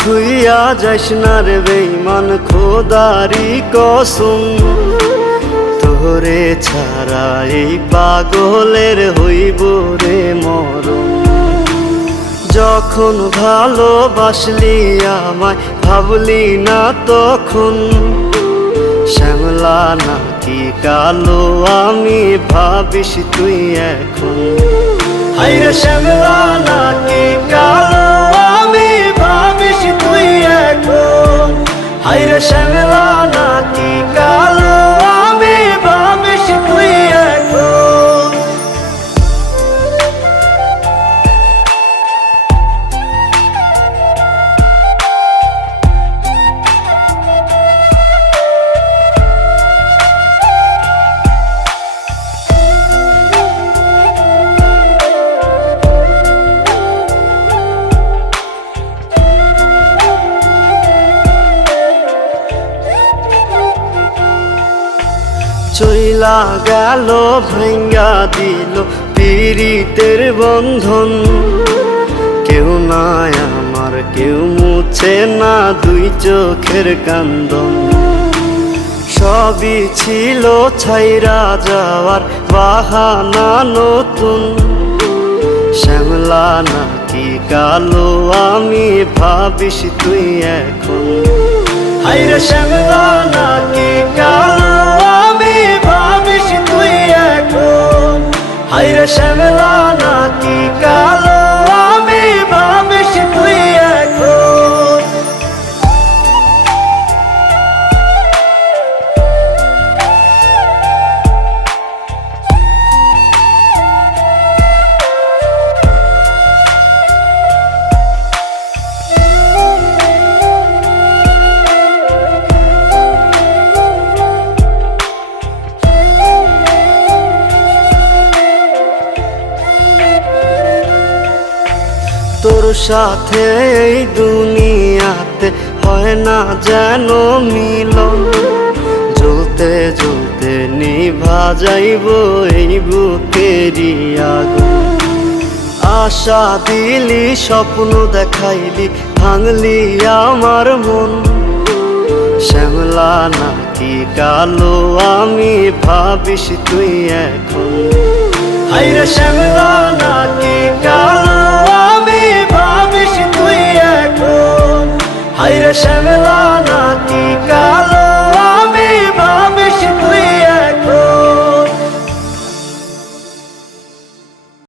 থুইয়া যাইস না রে বেঈমান খোদারি কসম, তোরে ছাড়া এই পাগলের হইব রে মরণ। যখন ভালোবাসলি আমায় ভাবলি না তখন, শ্যামলা নাকি কালো আমি ভাবিস তুই এখন। হায়রে শ্যামলা নাকি কালো আমি ভাবিস তুই এখন। হায়রে শ্যামলা নাকি কালো আমি ভাবিস তুই এখন। চইলা গেল ভাঙ্গা দিল পীড়িতের বন্ধন, কেউ নাই আমার কেউ মুছে না দুই চোখের কান্দন। সবই ছিল ছাইরা যাওয়ার বাহানা নতুন, শ্যামলা নাকি কালো আমি ভাবিস তুই এখন। হায়রে শ্যামলা নাকি কালো আমি ভাবিস তুই এখন। হায়রে শ্যামলা নাকি কালো আমি ভাবিস তুই এখন। তোর সাথে এই দুনিয়াতে হয় না যেন মিলন, জ্বলতে জ্বলতে নিভা যাইব এই বুকেরই আগুন। আশা দিলি স্বপ্ন দেখাইলি ভাঙলি আমার মন, শ্যামলা নাকি কালো আমি ভাবিস তুই এখন। হায়রে শ্যামলা নাকি কালো আমি ভাবিস তুই এখন। হায়রে শ্যামলা